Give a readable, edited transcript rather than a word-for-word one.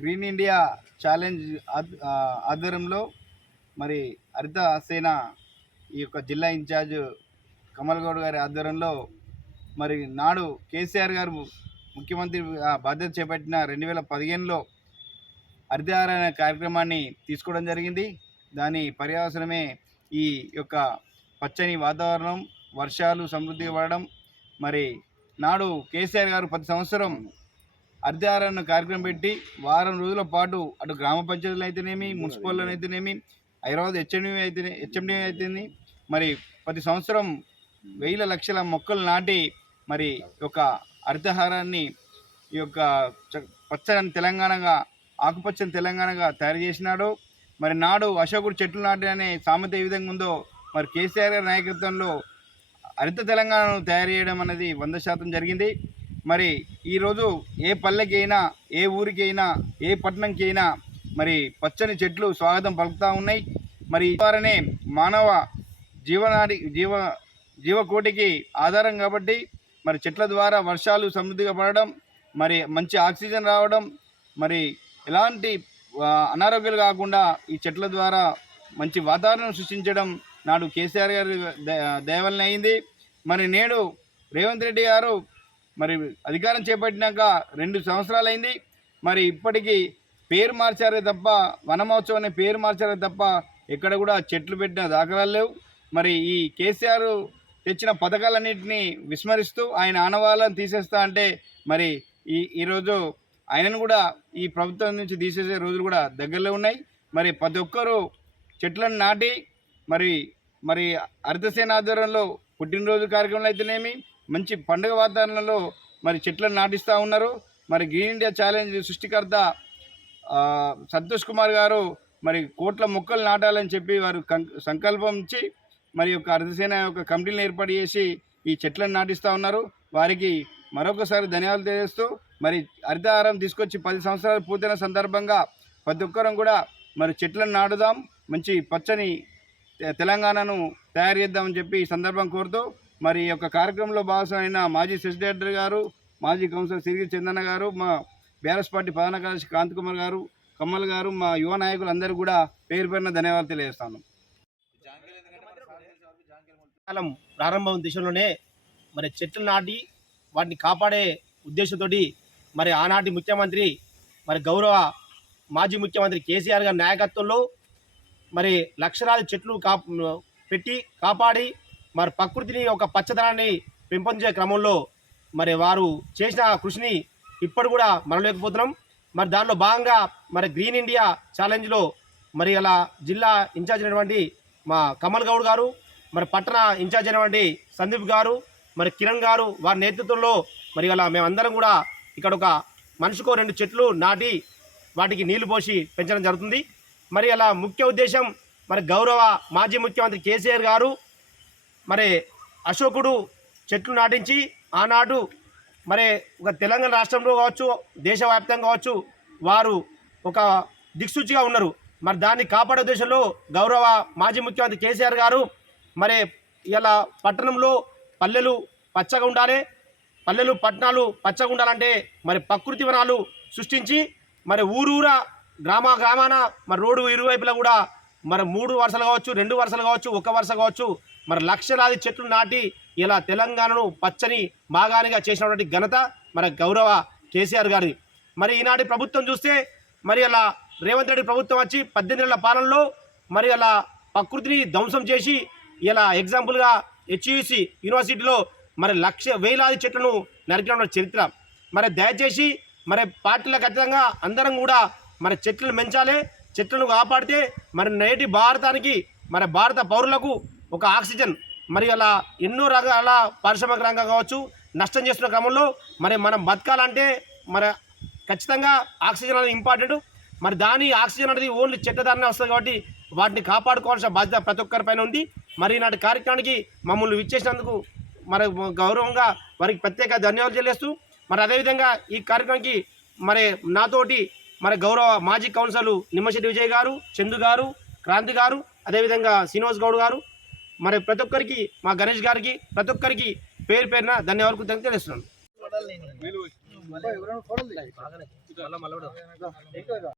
Green India challenge ఆధ్వర్యంలో మరి హరిత సేన ఈ యొక్క జిల్లా ఇన్ఛార్జ్ కమల్ గౌడ్ గారి ఆధ్వర్యంలో మరి నాడు కేసీఆర్ గారు ముఖ్యమంత్రి బాధ్యత చేపట్టిన 2015లో హరితహార అనే కార్యక్రమాన్ని తీసుకోవడం జరిగింది. దాని పర్యవసనమే ఈ యొక్క పచ్చని వాతావరణం, వర్షాలు సమృద్ధిగా పడడం. మరి నాడు కేసీఆర్ గారు ప్రతి సంవత్సరం హరితహార కార్యక్రమం పెట్టి వారం రోజుల పాటు అటు గ్రామ పంచాయతీలు అయితేనేమి, మున్సిపల్లో అయితేనేమి, హైదరాబాద్ హెచ్ఎండి అయితేనే మరి ప్రతి సంవత్సరం వేల లక్షల మొక్కలు నాటి మరి యొక్క హరితహారాన్ని ఈ యొక్క పచ్చని తెలంగాణగా, ఆకుపచ్చని తెలంగాణగా తయారు చేసినాడు. మరి నాడు అశోకుడు చెట్లు నాటి అనే సామెత ఏ విధంగా ఉందో మరి కేసీఆర్ గారి నాయకత్వంలో హరిత తెలంగాణను తయారు చేయడం అనేది 100% జరిగింది. మరి ఈరోజు ఏ పల్లెకి అయినా, ఏ ఊరికి అయినా, ఏ పట్టణంకి అయినా మరి పచ్చని చెట్లు స్వాగతం పలుకుతూ ఉన్నాయి. మరి ద్వారానే మానవ జీవకోటికి ఆధారం కాబట్టి మరి చెట్ల ద్వారా వర్షాలు సమృద్ధిగా పడడం, మరి మంచి ఆక్సిజన్ రావడం, మరి ఎలాంటి అనారోగ్యాలు కాకుండా ఈ చెట్ల ద్వారా మంచి వాతావరణం సృష్టించడం నాడు కేసీఆర్ గారి దయవలన అయింది. మరి నేడు రేవంత్ రెడ్డి గారు మరి అధికారం చేపట్టినాక 2 సంవత్సరాలు అయింది. మరి ఇప్పటికీ పేరు మార్చారే తప్ప, వనమహోత్సవం అనే పేరు మార్చారే తప్ప ఎక్కడ కూడా చెట్లు పెట్టిన దాఖలాలు లేవు. మరి ఈ కేసీఆర్ తెచ్చిన పథకాలన్నింటినీ విస్మరిస్తూ ఆయన ఆనవాళ్ళను తీసేస్తా అంటే మరి ఈరోజు ఆయనను కూడా ఈ ప్రభుత్వం నుంచి తీసేసే రోజులు కూడా దగ్గరలో ఉన్నాయి. మరి ప్రతి ఒక్కరూ చెట్లను నాటి మరి హరితసేన ఆధ్వర్యంలో పుట్టినరోజు కార్యక్రమాలు అయితేనేమి, మంచి పండుగ వాతావరణంలో మరి చెట్లను నాటిస్తూ ఉన్నారు. మరి గ్రీన్ ఇండియా ఛాలెంజ్ సృష్టికర్త సంతోష్ కుమార్ గారు మరి కోట్ల మొక్కలు నాటాలని చెప్పి వారు సంకల్పం ఇచ్చి మరి యొక్క హరితసేన యొక్క కమిటీలను ఏర్పాటు చేసి ఈ చెట్లను నాటిస్తూ ఉన్నారు. వారికి మరొకసారి ధన్యవాదాలు తెలియజేస్తూ మరి హరితహారం తీసుకొచ్చి 10 సంవత్సరాలు పూర్తయిన సందర్భంగా ప్రతి ఒక్కరం కూడా మరి చెట్లను నాటుదాం, మంచి పచ్చని తెలంగాణను తయారు చేద్దామని చెప్పి ఈ సందర్భం కోరుతూ మరి ఈ యొక్క కార్యక్రమంలో భాగస్వామైన మాజీ సెక్రటరీ గారు, మాజీ కౌన్సిలర్ సిరిగి చందన్న గారు, మా బీఆర్ఎస్ పార్టీ ప్రధాన కార్యదర్శి కాంత్ కుమార్ గారు, కమ్మల్ గారు, మా యువ నాయకులందరూ కూడా పేరు పేరున ధన్యవాదాలు తెలియజేస్తాను. కాలం ప్రారంభం దిశలోనే మరి చెట్లు నాటి వాటిని కాపాడే ఉద్దేశంతో మరి ఆనాటి ముఖ్యమంత్రి మరి గౌరవ మాజీ ముఖ్యమంత్రి కేసీఆర్ గారి నాయకత్వంలో మరి లక్షలాది చెట్లు పెట్టి కాపాడి మరి ప్రకృతిని ఒక పచ్చదనాన్ని పెంపొందించే క్రమంలో మరి వారు చేసిన కృషిని ఇప్పుడు కూడా మనలేకపోతున్నాం. మరి దానిలో భాగంగా మరి గ్రీన్ ఇండియా ఛాలెంజ్లో మరి అలా జిల్లా ఇన్ఛార్జ్ అయినటువంటి మా కమల్ గౌడ్ గారు, మరి పట్టణ ఇన్ఛార్జ్ అయినటువంటి సందీప్ గారు, మరి కిరణ్ గారు వారి నేతృత్వంలో మరి అలా మేమందరం కూడా ఇక్కడ ఒక మనిషికో 2 చెట్లు నాటి వాటికి నీళ్లు పోసి పెంచడం జరుగుతుంది. మరి అలా ముఖ్య ఉద్దేశం మరి గౌరవ మాజీ ముఖ్యమంత్రి కేసీఆర్ గారు మరి అశోకుడు చెట్లు నాటించి ఆనాడు మరి ఒక తెలంగాణ రాష్ట్రంలో కావచ్చు, దేశవ్యాప్తంగా కావచ్చు, వారు ఒక దిక్సూచిగా ఉన్నారు. మరి దాన్ని కాపాడే ఉద్దేశంలో గౌరవ మాజీ ముఖ్యమంత్రి కేసీఆర్ గారు మరి ఇలా పట్టణంలో పల్లెలు పచ్చగా ఉండాలి, పల్లెలు పట్టణాలు పచ్చగా ఉండాలంటే మరి ప్రకృతి వనాలు సృష్టించి మరి ఊరూరా గ్రామాన మరి రోడ్డు ఇరువైపులా కూడా మరి 3 వరుసలు కావచ్చు, 2 వరుసలు కావచ్చు, 1 వరుస కావచ్చు, మరి లక్షలాది చెట్లు నాటి ఇలా తెలంగాణను పచ్చని భాగానిగా చేసినటువంటి ఘనత మరి గౌరవ కేసీఆర్ గారిది. మరి ఈనాటి ప్రభుత్వం చూస్తే మరి అలా రేవంత్ రెడ్డి ప్రభుత్వం వచ్చి 18 నెలల పాలనలో మరి అలా ప్రకృతిని ధ్వంసం చేసి ఇలా ఎగ్జాంపుల్గా హెచ్ఈసి యూనివర్సిటీలో మరి వేలాది చెట్లను నరికిన చరిత్ర. మరి దయచేసి మరి పార్టీలకు అతీతంగా అందరం కూడా మరి చెట్లను పెంచాలి, చెట్లను కాపాడితే మరి నేటి భారతానికి మరి భారత పౌరులకు ఒక ఆక్సిజన్ మరి అలా ఎన్నో రకాల పారిశ్రామిక రంగం కావచ్చు నష్టం చేస్తున్న క్రమంలో మరి మనం బతకాలంటే మరి ఖచ్చితంగా ఆక్సిజన్ అనేది ఇంపార్టెంట్. మరి దాని ఆక్సిజన్ అనేది ఓన్లీ చెట్ల ద్వారానే వస్తుంది కాబట్టి వాటిని కాపాడుకోవాల్సిన బాధ్యత ప్రతి ఒక్కరిపైన ఉంది. మరి నాటి కార్యక్రమానికి మమ్మల్ని విచ్చేసినందుకు మరి గౌరవంగా వారికి ప్రత్యేక ధన్యవాదాలు తెలియజేస్తూ మరి అదేవిధంగా ఈ కార్యక్రమానికి మరి నాతోటి మరి గౌరవ మాజీ కౌన్సిలర్లు నిమ్మశెట్టి విజయ్ గారు, చందు గారు, క్రాంతి గారు, అదేవిధంగా శ్రీనివాస్ గౌడ్ గారు, మరి ప్రతి ఒక్కరికి మా గణేష్ గారికి ప్రతి ఒక్కరికి పేరు పేరున ధన్యవాదాలు తెలియజేస్తున్నాను. మళ్ళా